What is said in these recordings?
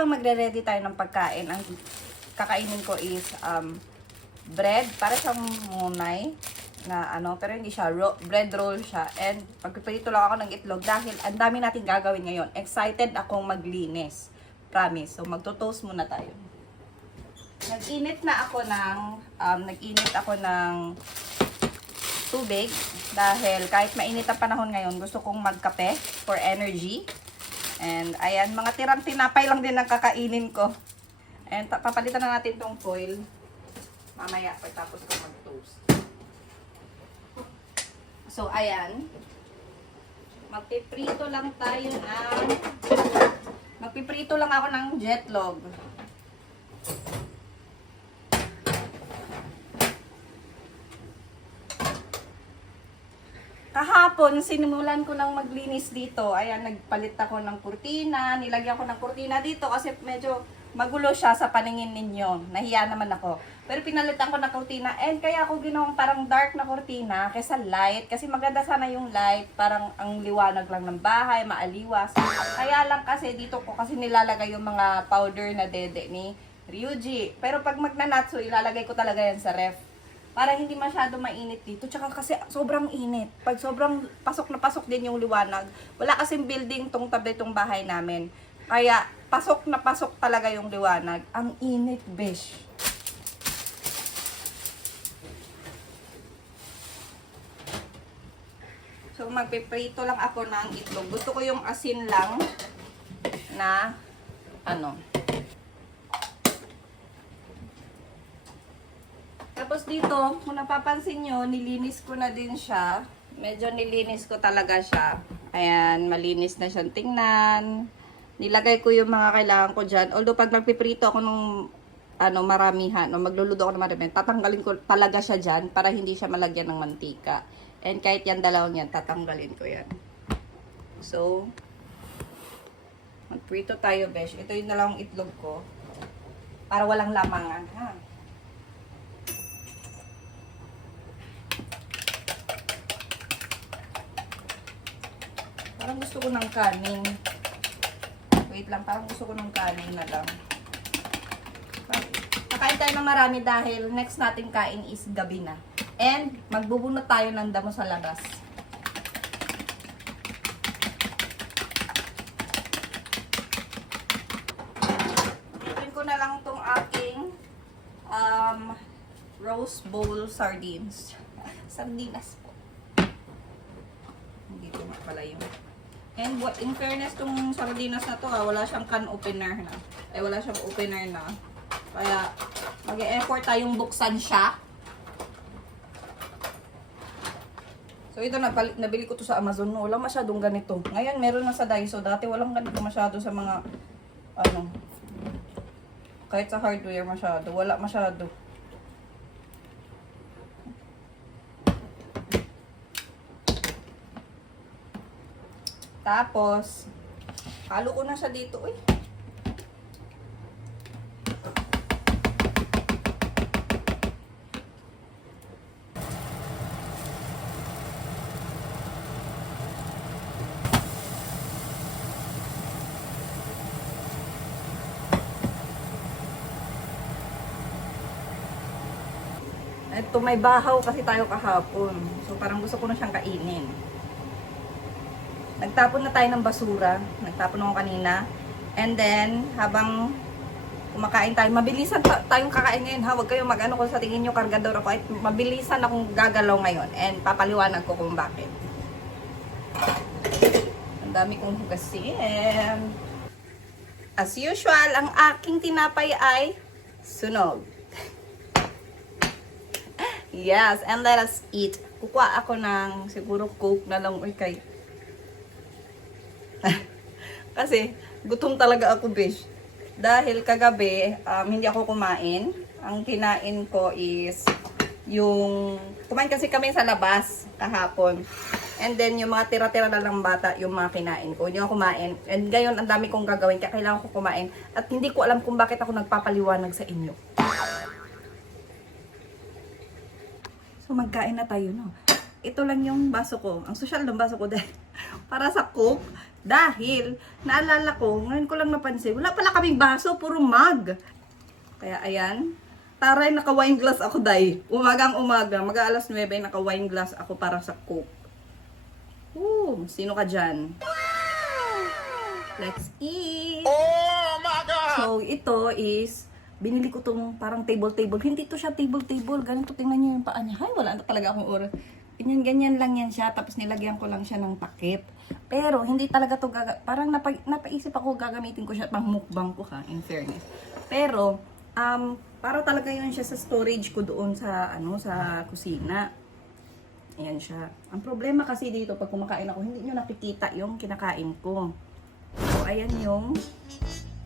habang magre-ready tayo ng pagkain, ang kakainin ko is bread. Para siyang munay na pero hindi siya bread roll siya. And pagpiprito lang ako ng itlog dahil ang dami natin gagawin ngayon. Excited akong maglinis. Promise. So magto-toast muna tayo. Nag-init ako ng tubig dahil kahit mainit ang panahon ngayon, gusto kong magkape for energy. And ayan, mga tirang tinapay lang din ang kakainin ko. And papalitan na natin tong foil mamaya pagtapos ko mag-toast. So ayan, magpiprito lang ako ng jetlog. Kahapon, sinimulan ko nang maglinis dito. Ayan, nagpalit ako ng kurtina. Nilagyan ko ng kurtina dito kasi medyo magulo siya sa paningin ninyo. Nahiya naman ako. Pero pinalitan ko ng kurtina. And kaya ako ginawang parang dark na kurtina kaysa light. Kasi maganda sana yung light. Parang ang liwanag lang ng bahay, maaliwas. Kaya lang kasi dito ko kasi nilalagay yung mga powder na dede ni Ryuji. Pero pag magnanatsu, ilalagay ko talaga yan sa ref. Para hindi masyado mainit dito. Tsaka kasi sobrang init. Pag sobrang pasok na pasok din yung liwanag, wala kasing building tong tabi tong bahay namin. Kaya pasok na pasok talaga yung liwanag. Ang init, besh. So magpiprito lang ako ng itlog. Gusto ko yung asin lang na Tapos dito, kung napapansin nyo, nilinis ko na din siya. Medyo nilinis ko talaga siya. Ayan, malinis na siyang tingnan. Nilagay ko yung mga kailangan ko dyan. Although pag magpiprito ako ng maramihan, o magluluto ako ng maramihan, tatanggalin ko talaga siya dyan para hindi siya malagyan ng mantika. And kahit yan dalawang yan, tatanggalin ko yan. So, magprito tayo, besh. Ito yung dalawang itlog ko. Para walang lamangan, ha? Parang gusto ko ng kanin. Wait lang, parang gusto ko ng kanin na lang. Kakain tayo ng marami dahil next nating kain is gabi na. And magbubunot tayo ng damo sa labas. Itin ko na lang tong aking roast bowl sardines. Sardinas po. Hindi ko pala yung... And in fairness tong sardinas na to, wala siyang can opener na. Wala siyang opener na. Kaya mag-e-effort tayong buksan siya. So ito nabili ko to sa Amazon. Wala masyadong ganito. Ngayon meron na sa Daiso. Dati walang ganito masyado sa mga kahit sa hardware masyado. Wala masyado. Tapos, halo ko na siya dito. Uy. Ito may bahaw kasi tayo kahapon. So parang gusto ko na siyang kainin. Nagtapon na tayo ng basura. Nagtapon ako kanina. And then, habang kumakain tayo, mabilisan tayong kakain ngayon ha. Huwag kayong mag-ano kung sa tingin nyo kargador ako. Ay, mabilisan akong gagalaw ngayon. And papaliwanag ko kung bakit. Ang dami kong hugasin. As usual, ang aking tinapay ay sunog. Yes, and let us eat. Kukuha ako ng siguro Coke na lang. Uy, kasi gutom talaga ako, bish. Dahil kagabi, hindi ako kumain. Ang kinain ko is kumain kasi kami sa labas kahapon. And then yung mga tira-tira na lang bata, yung mga kinain ko. Hindi ako kumain. And ngayon, ang dami kong gagawin, kaya kailangan ko kumain. At hindi ko alam kung bakit ako nagpapaliwanag sa inyo. So magkain na tayo, no? ito lang yung baso ko. Ang social ng baso ko dahil para sa Coke. Dahil, naalala ko, ngayon ko lang napansin, wala pala kaming baso, puro mug. Kaya ayan, taray naka-wine glass ako dahil. Umagang umaga, mag-aalas 9, naka-wine glass ako para sa Coke. Sino ka dyan? Let's eat! Oh my God! So, ito is, binili ko tong parang table-table. Hindi to siya table-table. Ganito, tingnan niyo yung paa niya. Ay, wala na talaga akong oras. Ganyan lang yan siya. Tapos nilagyan ko lang siya ng takip. Pero, hindi talaga to parang napaisip ako, gagamitin ko siya pang mukbang ko ha, in fairness. Pero, para talaga yun siya sa storage ko doon sa, sa kusina. Ayan siya. Ang problema kasi dito, pag kumakain ako, hindi nyo nakikita yung kinakain ko. So, ayan yung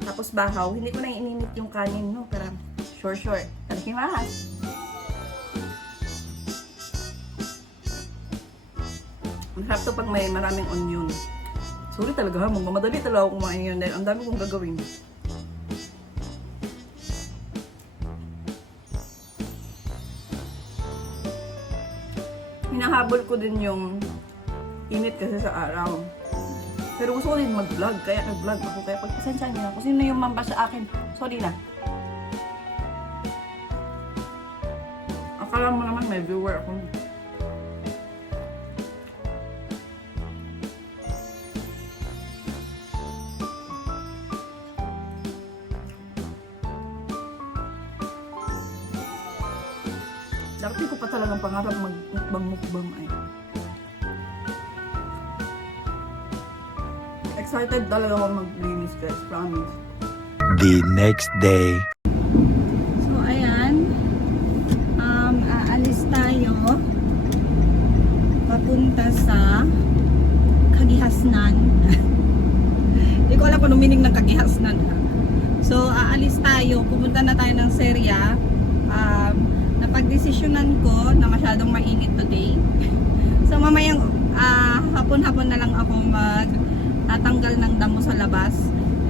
tapos bahaw. Hindi ko na ininit yung kanin, no? Pero, sure. Tarikimas! Masarap to pag may maraming onion. Sorry talaga ha, magmamadali talaga ako kumain yun dahil ang dami kong gagawin. Hinahabol ko din yung init kasi sa araw. Pero gusto ko din mag-vlog, kaya nag-vlog ako. Kaya pagpasensya niyo kung sino yung mamba sa akin. Sorry na. Akala mo naman may viewer ako. Dati ko pa talagang pangarap mag-mukbang ay. Excited talaga ako maglinis guys, promise. The next day. So ayan, aalis tayo papunta sa Kagihasnan. Hindi ko alam kung meaning ng Kagihasnan. So aalis tayo, pupunta na tayo ng Seria. Napagdesisyonan ko na masyadong mainit today. So mamayang hapon-hapon na lang ako tatanggal ng damo sa labas.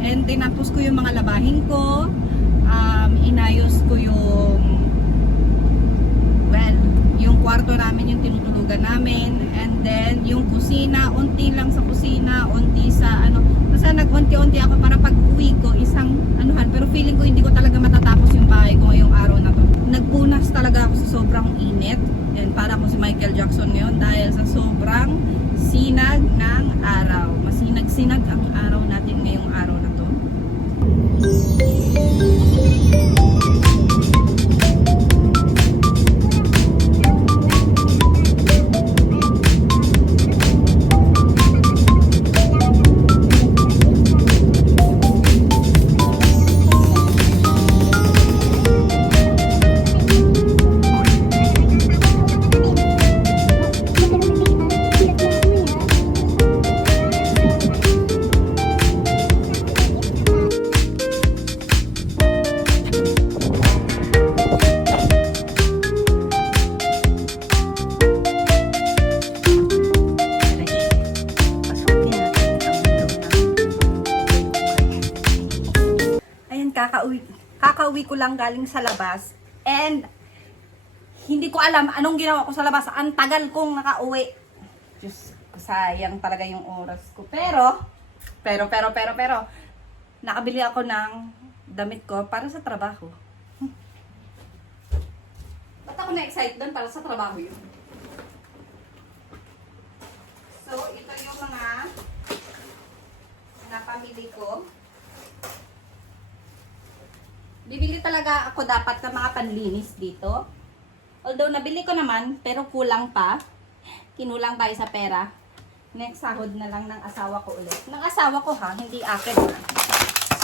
And tinapos ko yung mga labahin ko. Inayos ko yung kwarto namin, yung tinutulugan namin. And then yung kusina, unti lang sa kusina, unti sa basta nag-unti-unti ako para pag uwi ko isang pero feeling ko hindi ko talaga matatapos yung bahay ko ngayong araw na to. Nagpunas talaga ako sa sobrang init. And para ako si Michael Jackson ngayon dahil sa sobrang sinag ng araw. Masinag-sinag ang araw natin ngayong araw na to. Kakauwi ko lang galing sa labas and hindi ko alam anong ginawa ko sa labas. Ang tagal kong nakauwi. Diyos, sayang talaga yung oras ko. Pero nakabili ako ng damit ko para sa trabaho. Ba't ako na-excite doon para sa trabaho yun? So, ito yung mga napamili ko. Bibili talaga ako dapat ng mga panlinis dito. Although nabili ko naman, pero kulang pa. Kinulang tayo sa pera. Next sahod na lang ng asawa ko ulit. Ng asawa ko ha, hindi akin ha.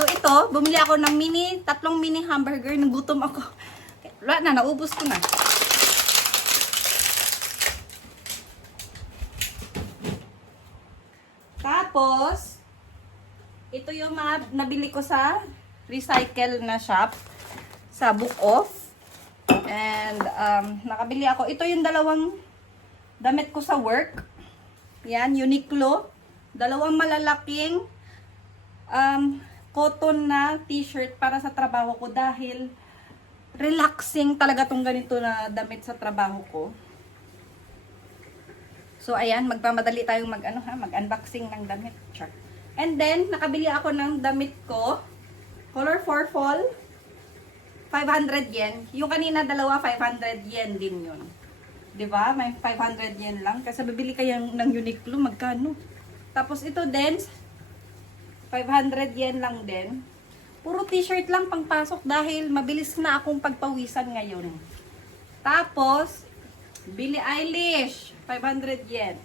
So ito, bumili ako ng tatlong mini hamburger. Nagutom ako. Wala na, naubos ko na. Tapos, ito yung mga nabili ko sa recycle na shop sa Book Off. And nakabili ako. Ito yung dalawang damit ko sa work. Yan, Uniqlo. Dalawang malalaking cotton na t-shirt para sa trabaho ko dahil relaxing talaga tong ganito na damit sa trabaho ko. So, ayan, magmamadali tayong mag-unboxing ng damit. Char. And then, nakabili ako ng damit ko. Color for fall. 500 yen. Yung kanina dalawa, 500 yen din yun. Diba? May 500 yen lang. Kasi bibili kayo ng Uniqlo, magkano? Tapos ito din, 500 yen lang din. Puro t-shirt lang pangpasok dahil mabilis na akong pagpawisan ngayon. Tapos, Billie Eilish, 500 yen.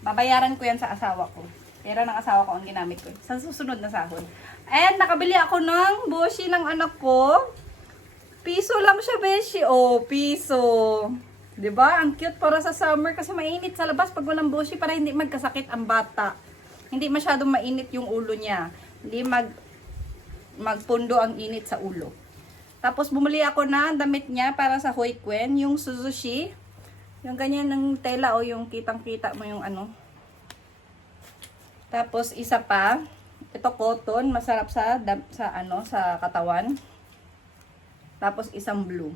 Babayaran ko yan sa asawa ko. Pera ng asawa ko ang ginamit ko sa susunod na sahod. And nakabili ako ng boshi ng anak ko. Piso lang siya, beshi. Oh, piso. 'Di ba? Ang cute para sa summer kasi mainit sa labas pag walang boshi para hindi magkasakit ang bata. Hindi masyadong mainit yung ulo niya. Hindi magpundo ang init sa ulo. Tapos bumili ako na damit niya para sa Hoikuen, yung Suzushi. Yung ganyan ng tela o yung kitang-kita mo yung ano. Tapos isa pa, ito cotton, masarap sa katawan. Tapos isang blue.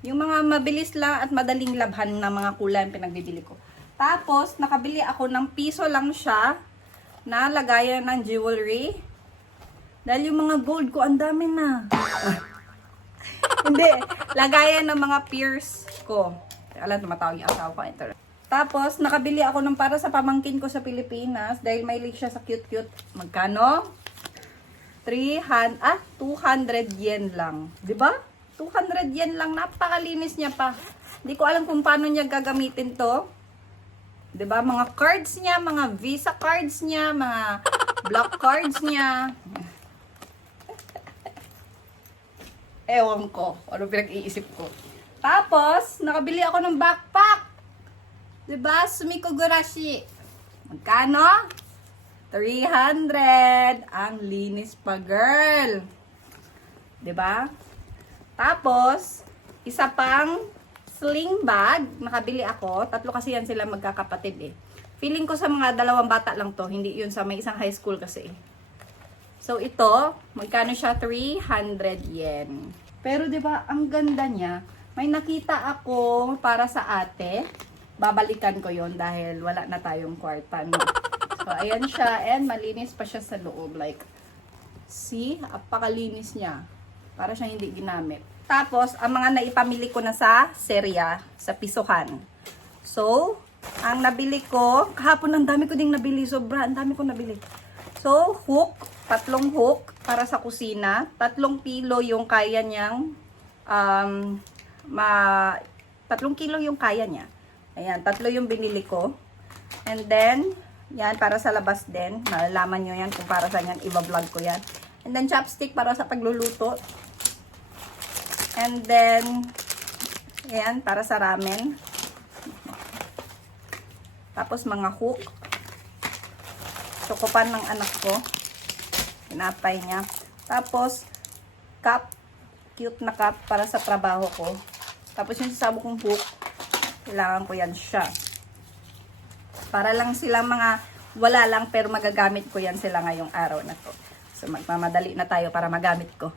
Yung mga mabilis lang at madaling labhan na mga kulay ang pinagbibili ko. Tapos, nakabili ako ng piso lang siya na lagayan ng jewelry. Dahil yung mga gold ko, ang dami na. Hindi, lagayan ng mga pierce ko. Alam, tumatawag yung asawa ko. Ito. Tapos, nakabili ako ng para sa pamangkin ko sa Pilipinas. Dahil mahilig siya sa cute-cute. Magkano? 200 yen lang. Diba? 200 yen lang. Napakalinis niya pa. Hindi ko alam kung paano niya gagamitin to. 'Di ba? Mga cards niya, mga Visa cards niya, mga Black cards niya. Ewan ko, ano pinag-iisip ko. Tapos, nakabili ako ng backpack. 'Di ba? Sumiko Gurashi. Magkano? 300. Ang linis pa, girl. 'Di ba? Tapos, isa pang sling bag, nakabili ako. Tatlo kasi yan sila magkakapatid eh. Feeling ko sa mga dalawang bata lang to, hindi yun sa may isang high school kasi. So ito, magkano siya? 300 yen. Pero 'di ba, ang ganda niya. May nakita ako para sa ate. Babalikan ko yon dahil wala na tayong kwarta, no? So ayan siya, and malinis pa siya sa loob. Like, see? Apakalinis niya. Para siya hindi ginamit. Tapos, ang mga naipamili ko na sa serya, sa pisuhan. So, ang nabili ko, kahapon ang dami ko ding nabili. Sobra, ang dami ko nabili. So, hook, 3 hook para sa kusina. 3 kilo yung kaya niyang, 3 kilo yung kaya niya. Ayan, 3 yung binili ko. And then, yan, para sa labas din. Malalaman nyo yan kung para saan yan. Iba-vlog ko yan. And then, chopstick para sa pagluluto. And then, ayan, para sa ramen. Tapos, mga hook. Chokopan ng anak ko. Pinapay niya. Tapos, cup. Cute na cup para sa trabaho ko. Tapos, yung sasabo kong hook, kailangan ko yan siya. Para lang silang mga wala lang, pero magagamit ko yan sila ngayong araw na to. So, magmamadali na tayo para magamit ko.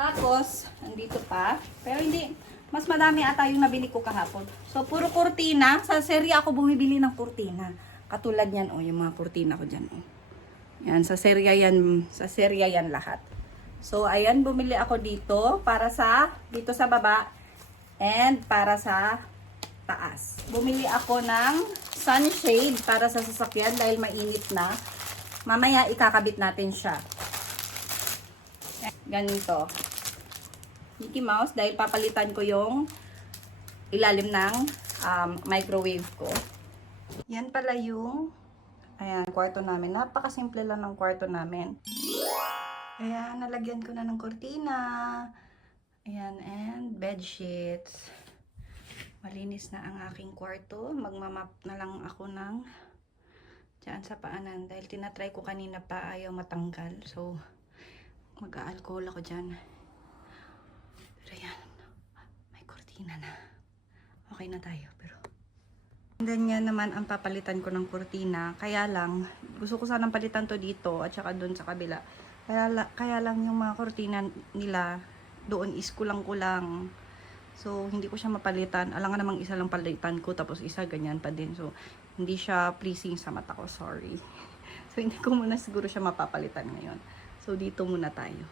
Tapos, andito pa. Pero hindi, mas madami ata yung nabili ko kahapon. So, puro kurtina. Sa serya ako bumibili ng kurtina. Katulad yan, oh, yung mga kurtina ko dyan, oh. Yan, sa serya yan lahat. So, ayan, bumili ako dito para dito sa baba and para sa taas. Bumili ako ng sunshade para sa sasakyan dahil mainit na. Mamaya, ikakabit natin siya. Ganito. Mickey Mouse dahil papalitan ko yung ilalim ng microwave ko. Yan pala yung kwarto namin. Napakasimple lang ng kwarto namin. Ayan, nalagyan ko na ng kortina. Ayan, and bed sheets. Malinis na ang aking kwarto. Magmamap na lang ako ng dyan sa paanan dahil tinatry ko kanina pa ayaw matanggal. So, mag-aalcohol ako dyan. Pero yan, may kortina na. Okay na tayo, pero then yan naman ang papalitan ko ng kortina. Kaya lang, gusto ko sanang palitan to dito at saka doon sa kabila. Kaya lang yung mga kortina nila doon is kulang-kulang. So, hindi ko siya mapalitan. Alangan namang isa lang palitan ko, tapos isa ganyan pa din. So, hindi siya pleasing sa mata ko. Sorry. So, hindi ko muna siguro siya mapapalitan ngayon. So, dito muna tayo.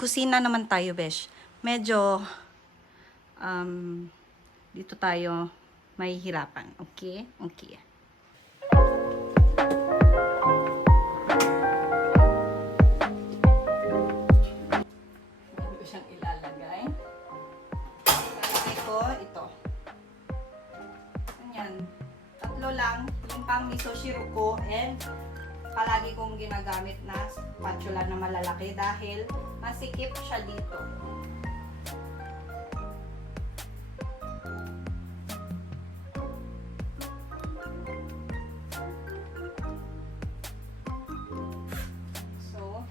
Kusina naman tayo, besh. Medyo, dito tayo mahihirapan. Okay? Okay. Bago ko siyang ilalagay. Ilalagay ko ito. Ayan. 3 lang. Yung pang miso shiro ko and palagi kong ginagamit na spatula na malalaki dahil masikip siya dito. So,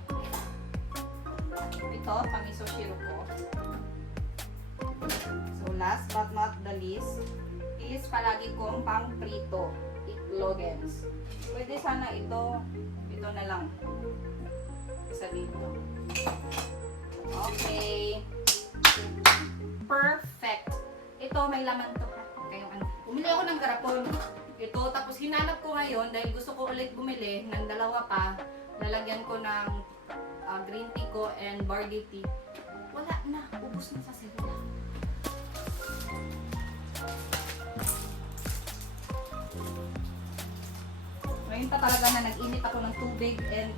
ito, pamiso shiro ko. So, last but not the least is palagi kong pang prito. Itlogens. Pwede sana ito na lang. Isa dito. Okay. Perfect. Ito, may laman to. Okay, bumili ako ng garapon. Ito, tapos hinanap ko ngayon dahil gusto ko ulit bumili ng 2 pa. Lalagyan ko ng green tea ko and barley tea. Wala na. Ubus na sa sila. paminta talaga na nag-init ako ng tubig and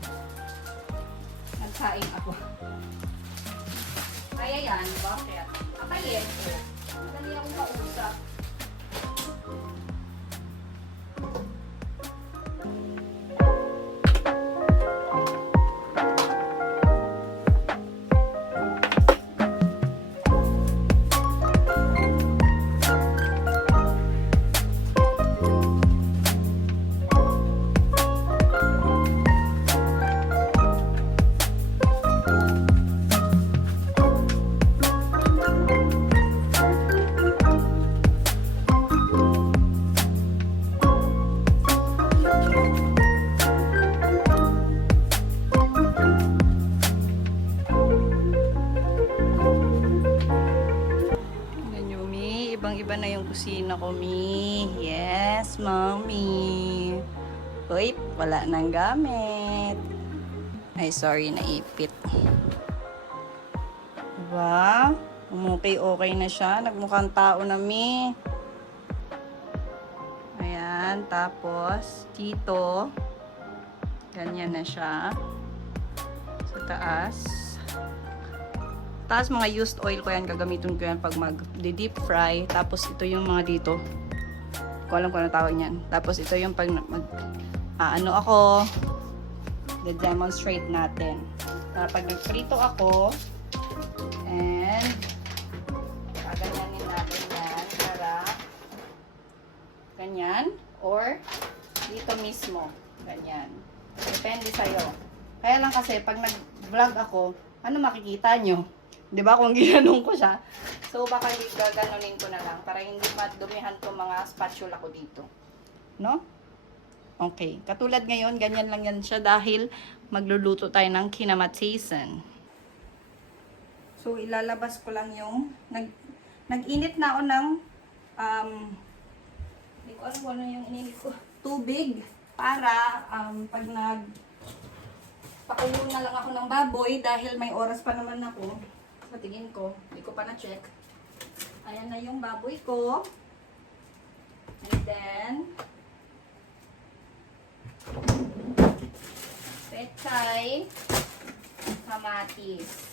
nagsaing ako. Kaya yan, bakit? Akayin ko. Madali akong kausap. Ibang-iba na yung kusina ko, Mi. Yes, Mommy. Uy, wala nang gamit. Ay, sorry, naipit. Diba? Okay na siya. Nagmukhang tao na, Mi. Ayan, tapos, dito, ganyan na siya. Sa taas. Tapos mga used oil ko yan, gagamitin ko yan pag mag-deep fry. Tapos ito yung mga dito. Hindi ko alam kung ano tawag yan. Tapos ito yung pag ano ako, de-demonstrate natin. Para pag nagprito ako, and kaganyanin natin yan para ganyan, or dito mismo, ganyan. Depende sa'yo. Kaya lang kasi, pag nag-vlog ako, ano makikita nyo? Diba kung ginanong ko siya? So, baka gaganunin ko na lang para hindi madumihan ko mga spatula ko dito. No? Okay. Katulad ngayon, ganyan lang yan siya dahil magluluto tayo ng kinamatisan. So, ilalabas ko lang yung nag-init na ako ng hindi ko alam kung ano yung ininit ko. Tubig para pag pakulo na lang ako ng baboy dahil may oras pa naman ako. Patingin ko, hindi ko pa na-check. Ayan na yung baboy ko. And then, pechay, kamatis.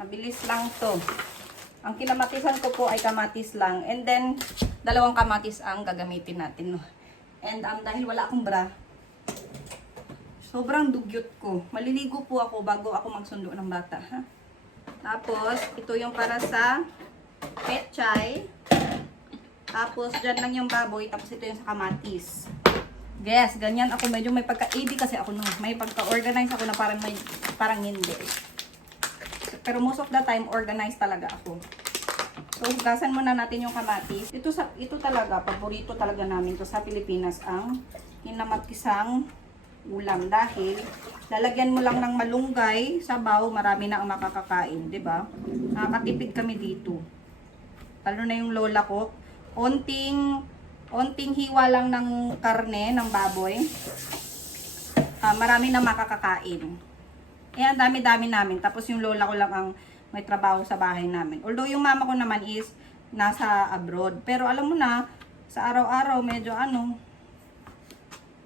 Mabilis lang to. Ang kinamatisan ko po ay kamatis lang. And then, 2 kamatis ang gagamitin natin. And dahil wala akong bra, sobrang dugyot ko. Maliligo po ako bago ako magsundo ng bata. Ha? Tapos, ito yung para sa pechay. Tapos, dyan lang yung baboy. Tapos, ito yung sa kamatis. Yes, ganyan ako. Medyo may pagka-AD kasi ako. No? May pagka-organize ako na parang hindi. Pero most of the time, organized talaga ako. So, hugasan muna natin yung kamatis. Ito talaga, paborito talaga namin to sa Pilipinas, ang kinamatisang ulam. Dahil, lalagyan mo lang ng malunggay, sabaw, marami na ang makakakain. Diba? Nakakatipid kami dito. Lalo na yung lola ko. Onting hiwa lang ng karne, ng baboy. Marami na makakakain. Ang dami-dami namin. Tapos yung lola ko lang ang may trabaho sa bahay namin. Although yung mama ko naman is nasa abroad. Pero alam mo na, sa araw-araw medyo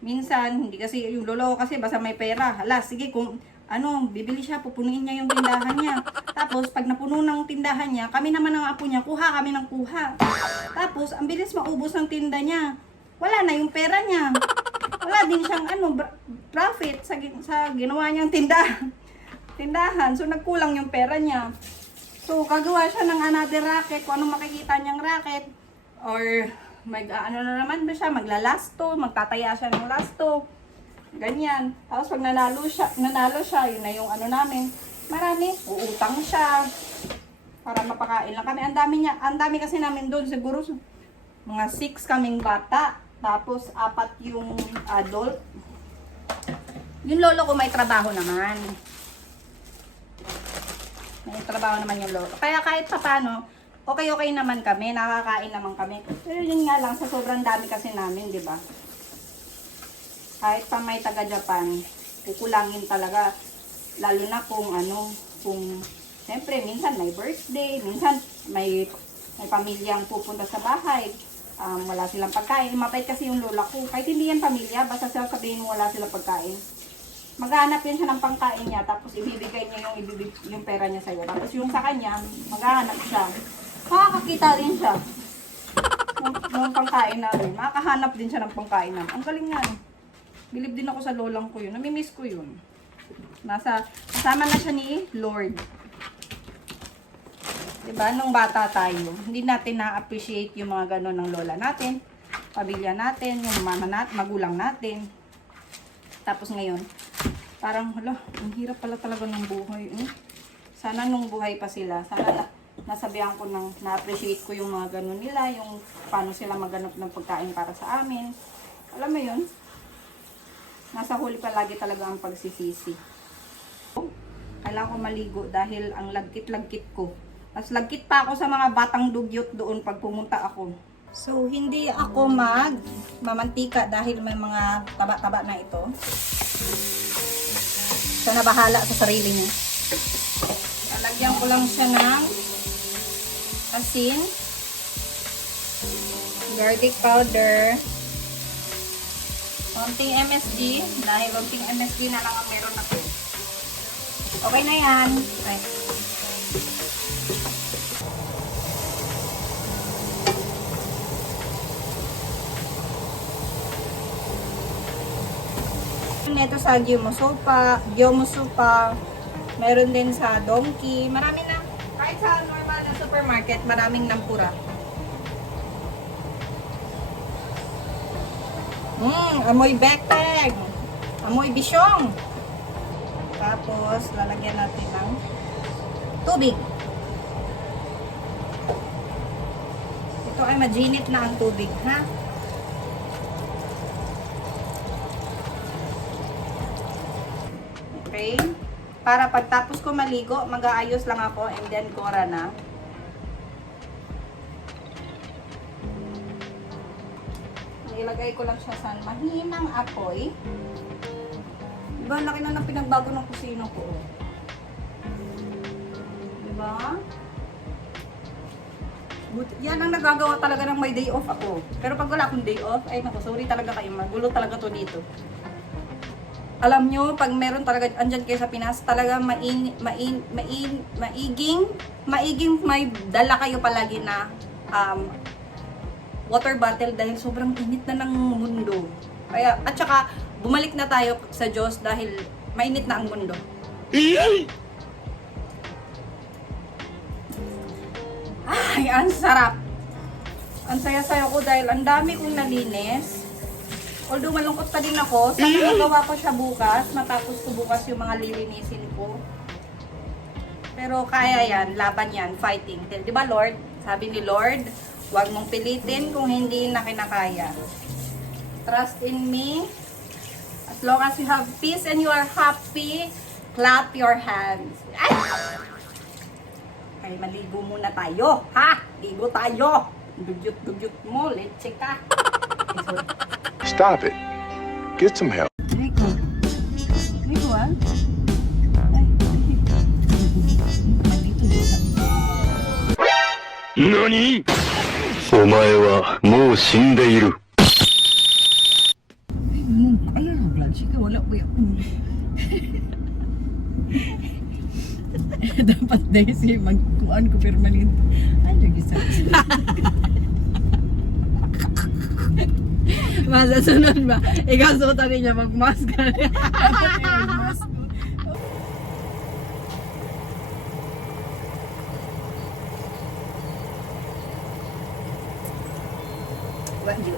minsan, hindi kasi yung lolo ko kasi basta may pera. Hala, sige kung bibili siya, pupunuin niya yung tindahan niya. Tapos pag napuno ng tindahan niya, kami naman ang apo niya, kuha kami ng kuha. Tapos ang bilis maubos ng tinda niya. Wala na yung pera niya. Wala din siyang profit sa ginawa niyang tindahan. So, nagkulang yung pera niya. So, gagawa siya ng another racket, kung anong makikita niyang racket. Or, na naman ba siya, maglalasto, magtataya siya ng lasto. Ganyan. Tapos, pag nanalo siya, yun na yung namin. Marami, uutang siya. Para mapakain lang kami. Ang dami kasi namin doon, siguro mga 6 kaming bata. Tapos, 4 yung adult. Yung lolo ko may trabaho naman. May trabaho naman yung lolo. Kaya kahit pa paano, okay naman kami. Nakakain naman kami. Pero yun nga lang, sa sobrang dami kasi namin, di ba? Kahit pa may taga-Japan, kukulangin talaga. Lalo na kung siyempre, minsan may birthday, minsan may may pamilyang pupunta sa bahay. Wala silang pagkain. Mapait kasi yung lola ko. Kahit hindi yan pamilya, basta sabihin mo wala silang pagkain. Maghahanap yan siya ng pangkain niya, tapos ibibigay niya yung pera niya sa'yo. Tapos yung sa kanya, maghahanap siya. Makakakita rin siya ng pangkain namin. Makakahanap din siya ng pangkain namin. Ang galing nga. Bilib din ako sa lolang ko yun. Namimiss ko yun. Kasama na siya ni Lord. Diba? Nung bata tayo, hindi natin na-appreciate yung mga gano'n ng lola natin, pamilya natin, yung mama natin, magulang natin. Tapos ngayon, parang, hala, ang hirap pala talaga ng buhay. Sana nung buhay pa sila, sana nasabihan ko na-appreciate ko yung mga gano'n nila, yung paano sila maghanap ng pagkain para sa amin. Alam mo yun? Nasa huli palagi talaga ang pagsisisi. Kailangan ko maligo dahil ang lagkit-lagkit ko. Tapos lagkit pa ako sa mga batang dugyot doon pag pumunta ako. So, hindi ako mamantika dahil may mga taba-taba na ito. Siya na bahala sa sarili niya. Lalagyan ko lang siya ng asin, garlic powder, konting MSG, dahil konting MSG na lang ang meron ako. Okay na yan. Okay. Ito sa Gyomusupa, meron din sa Donkey, marami na, kahit sa normal na supermarket, maraming nampura. Amoy bektek, amoy bisyong. Tapos, lalagyan natin ng tubig. Ito ay majinit na ang tubig, ha? Okay? Para pagtapos ko maligo, mag-aayos lang ako and then kora na. Ilagay ko lang siya sa mahinang apoy. Diba, laki na pinagbago ng kusino ko. Diba? Yan ang nagagawa talaga ng may day off ako. Pero pag wala akong day off, ay naku, sorry talaga kayo. Magulo talaga to dito. Alam nyo, pag meron talaga, andyan kayo sa Pinas, talaga maiging may dala kayo palagi na water bottle dahil sobrang init na ng mundo. Kaya, at saka, bumalik na tayo sa Diyos dahil mainit na ang mundo. Ay, ang sarap. Ang saya-saya ko dahil ang dami kong nalinis. Although malungkot pa din ako, sana magawa ko siya bukas, matapos ko bukas yung mga lilinisin ko. Pero kaya yan, laban yan, fighting. Di ba Lord? Sabi ni Lord, huwag mong pilitin kung hindi na kinakaya. Trust in me. As long as you have peace and you are happy, clap your hands. Ay! Ay, maligo muna tayo, ha? Ligo tayo. Dugyot-dugyot mo, leche ka. Stop it. Get some help. Ligo. Ligo, ah. NANI?! お前はもう死んでいる。 Ayun, vlog siya ka. Wala po yan. Dapat dahil siya magkuhan ko permanent. Ay, nag-isa. Masa sunod ba? Ikaw suotan niya mag-mask ka. What you?